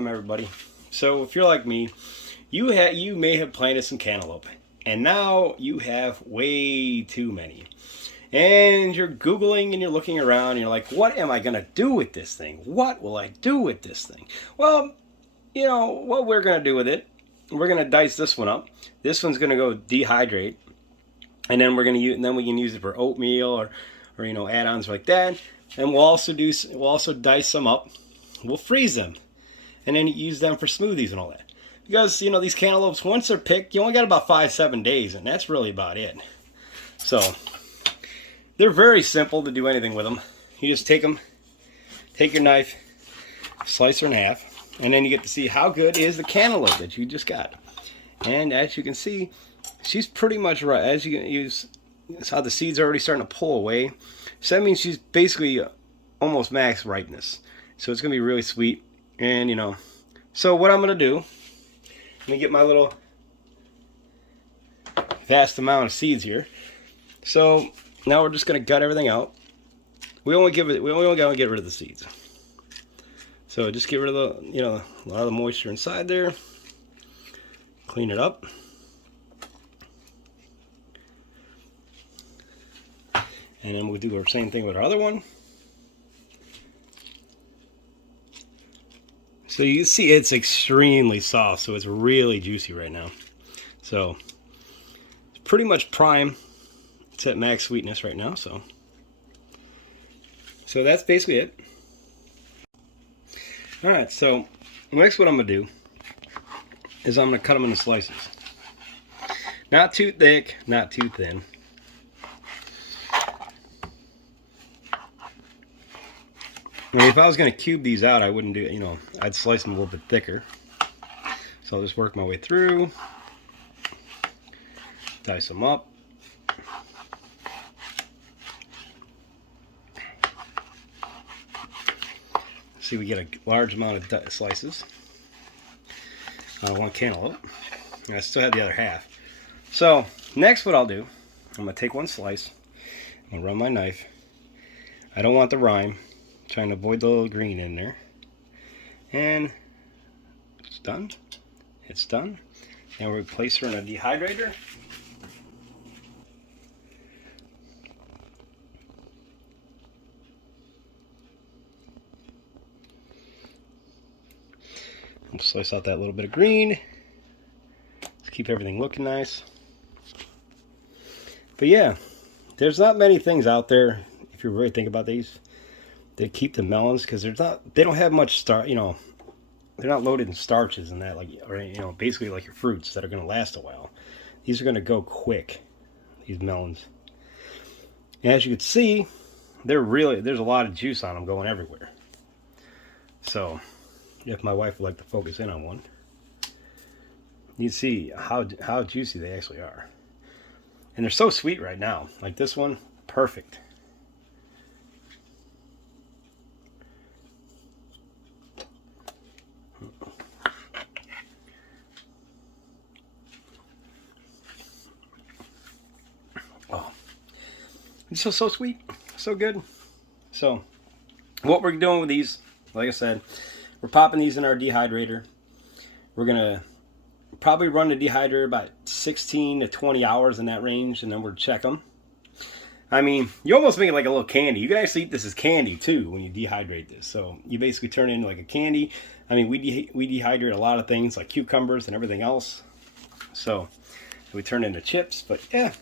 welcome everybody. So if you're like me, you may have planted some cantaloupe, and now you have way too many. And you're Googling and you're looking around and you're like, what am I going to do with this thing? What will I do with this thing? Well, you know what we're going to do with it. We're going to dice this one up. This one's going to go dehydrate. And then we're going to use, and then we can use it for oatmeal or you know, add-ons like that. And we'll also dice some up. We'll freeze them. And then use them for smoothies and all that. Because, you know, these cantaloupes, once they're picked, you only got about 5-7 days, and that's really about it. So they're very simple to do anything with them. You just take them, take your knife, slice her in half, and then you get to see how good is the cantaloupe that you just got. And as you can see, she's pretty much right. As you can use, it's how the seeds are already starting to pull away. So that means she's basically almost max ripeness. So it's going to be really sweet. And, you know, so what I'm going to do, let me get my little vast amount of seeds here. So now we're just going to gut everything out. We only got to get rid of the seeds. So just get rid of the, you know, a lot of the moisture inside there. Clean it up. And then we'll do the same thing with our other one. So you see it's extremely soft, so it's really juicy right now. So it's pretty much prime. It's at max sweetness right now, so that's basically it. Alright, so next what I'm going to do is I'm going to cut them into slices. Not too thick, not too thin. I mean, if I was going to cube these out, I wouldn't do it, you know, I'd slice them a little bit thicker. So I'll just work my way through, dice them up. See, we get a large amount of slices on one cantaloupe. And I still have the other half. So next what I'll do, I'm going to take one slice, I'm going to run my knife. I don't want the rind. Trying to avoid the little green in there. And it's done. It's done. And we'll place her in a dehydrator. We'll slice out that little bit of green. Let's keep everything looking nice. But yeah, there's not many things out there, if you really think about these, they keep the melons, because they don't have much you know, they're not loaded in starches and that, like, or, you know, basically like your fruits that are going to last a while. These are going to go quick, these melons. And as you can see, there's a lot of juice on them going everywhere. So if my wife would like to focus in on one, you see how juicy they actually are. And they're so sweet right now. Like this one, perfect. Oh, it's so sweet, so good. So what we're doing with these, like I said, we're popping these in our dehydrator. We're gonna probably run the dehydrator about 16 to 20 hours in that range, and then we'll check them. I mean, you almost make it like a little candy. You can actually eat this as candy too when you dehydrate this. So you basically turn it into like a candy. I mean, we dehydrate a lot of things like cucumbers and everything else. So we turn it into chips. But yeah,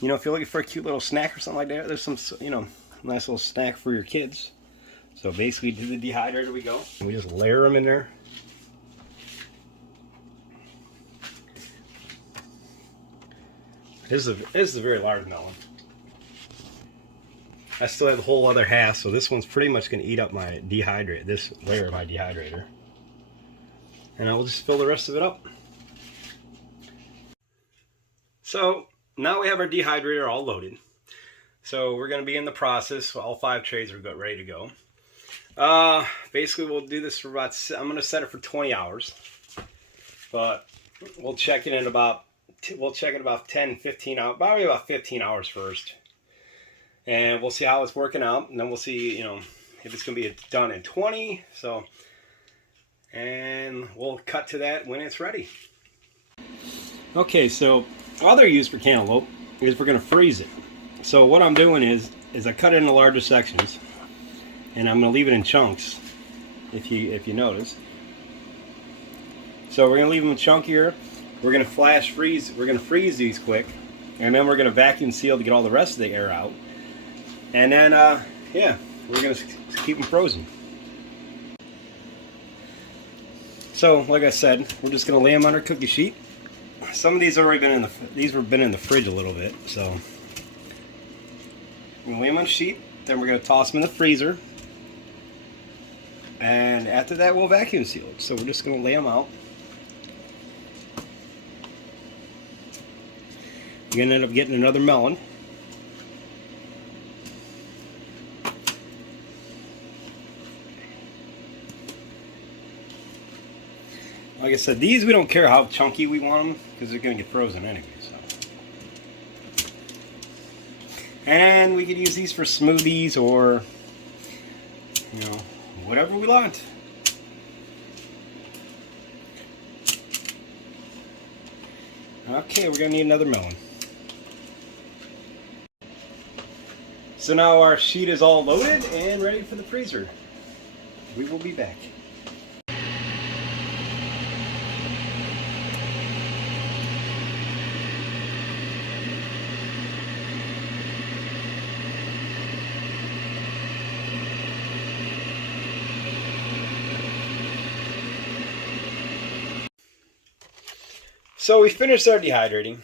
you know, if you're looking for a cute little snack or something like that, there's some, you know, nice little snack for your kids. So basically, to the dehydrator we go. And we just layer them in there. This is a very large melon. I still have the whole other half, so this one's pretty much going to eat up my this layer of my dehydrator. And I will just fill the rest of it up. So now we have our dehydrator all loaded. So we're going to be in the process. All 5 trays are ready to go. Basically, we'll do this for about, I'm going to set it for 20 hours. But we'll check it in about 10, 15 hours, probably about 15 hours first. And we'll see how it's working out. And then we'll see, you know, if it's going to be done in 20. So and we'll cut to that when it's ready. Okay, so other use for cantaloupe is we're going to freeze it. So what I'm doing is I cut it into larger sections, and I'm going to leave it in chunks. If you notice, so we're going to leave them chunkier. We're going to flash freeze. We're going to freeze these quick, and then we're going to vacuum seal to get all the rest of the air out. And then yeah, we're going to keep them frozen. So like I said, we're just going to lay them on our cookie sheet. Some of these have already been in the fridge a little bit, so we're going to lay them on a sheet. Then we're going to toss them in the freezer, and after that we'll vacuum seal it. So we're just going to lay them out. You're going to end up getting another melon. Like I said, these we don't care how chunky we want them because they're going to get frozen anyway. So. And we could use these for smoothies or, you know, whatever we want. Okay, we're going to need another melon. So now our sheet is all loaded and ready for the freezer. We will be back. So we finished our dehydrating.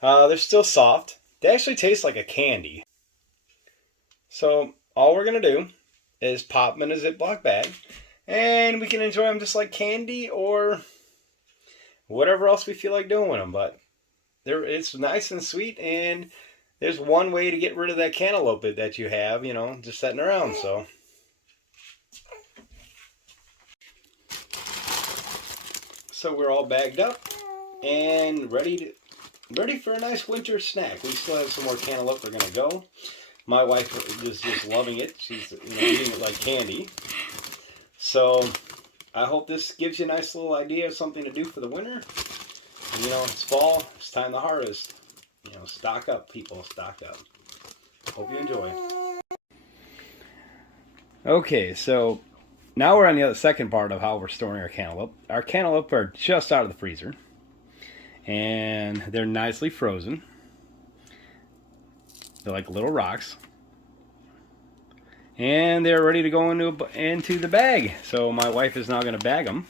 They're still soft. They actually taste like a candy. So all we're going to do is pop them in a Ziploc bag, and we can enjoy them just like candy or whatever else we feel like doing with them. But it's nice and sweet, and there's one way to get rid of that cantaloupe that you have, you know, just sitting around. So we're all bagged up and ready for a nice winter snack. We still have some more cantaloupe we're gonna go. My wife is just loving it. She's eating it like candy. So I hope this gives you a nice little idea of something to do for the winter. And, it's fall. It's time to harvest. Stock up, people. Stock up. Hope you enjoy. Okay, so now we're on the second part of how we're storing our cantaloupe. Our cantaloupe are just out of the freezer, and they're nicely frozen. They're like little rocks, and they're ready to go into the bag. So my wife is now going to bag them.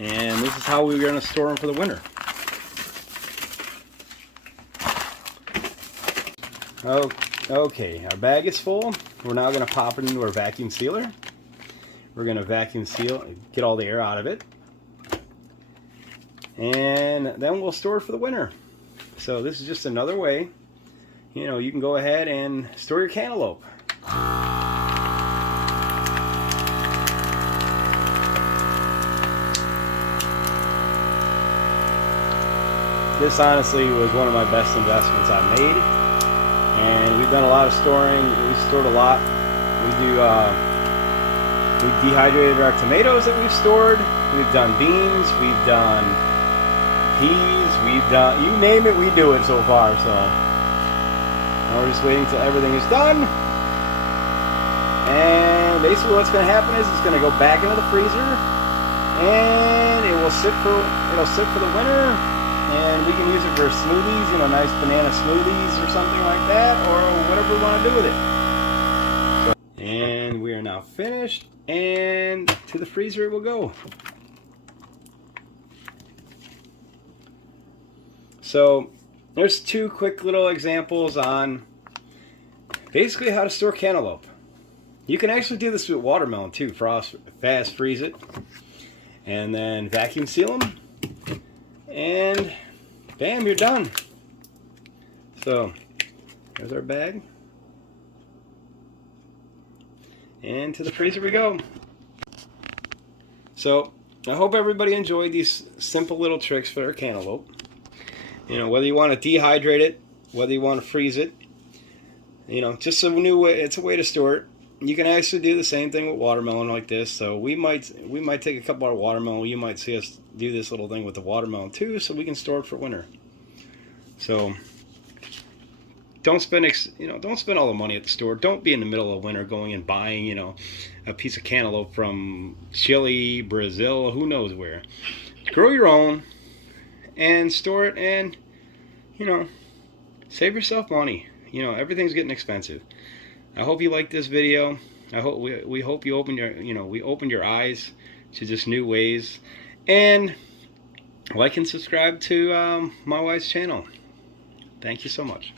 And this is how we're going to store them for the winter. Okay, our bag is full. We're now going to pop it into our vacuum sealer. We're going to vacuum seal, get all the air out of it. And then we'll store it for the winter. So this is just another way, you can go ahead and store your cantaloupe. This honestly was one of my best investments I've made. And we've done a lot of storing. We've stored a lot. We dehydrated our tomatoes that we've stored. We've done beans. We've done peas. We've done, you name it, we do it so far. So now we're just waiting till everything is done. And basically what's going to happen is it's going to go back into the freezer, and it'll sit for the winter. And we can use it for smoothies, nice banana smoothies or something like that, or whatever we want to do with it. And we are now finished, and to the freezer it will go. So there's two quick little examples on basically how to store cantaloupe. You can actually do this with watermelon too. Fast freeze it, and then vacuum seal them. And bam, you're done. So there's our bag, and to the freezer we go. So I hope everybody enjoyed these simple little tricks for our cantaloupe. Whether you want to dehydrate it, whether you want to freeze it, You know, just a new way. It's a way to store it. You can actually do the same thing with watermelon like this. So we might take a couple of watermelon. You might see us do this little thing with the watermelon too, so we can store it for winter. So don't spend don't spend all the money at the store. Don't be in the middle of winter going and buying a piece of cantaloupe from Chile, Brazil, who knows where. Grow your own and store it, and save yourself money. Everything's getting expensive. I hope you liked this video. I hope we hope you opened we opened your eyes to just new ways. And like and subscribe to my wife's channel. Thank you so much.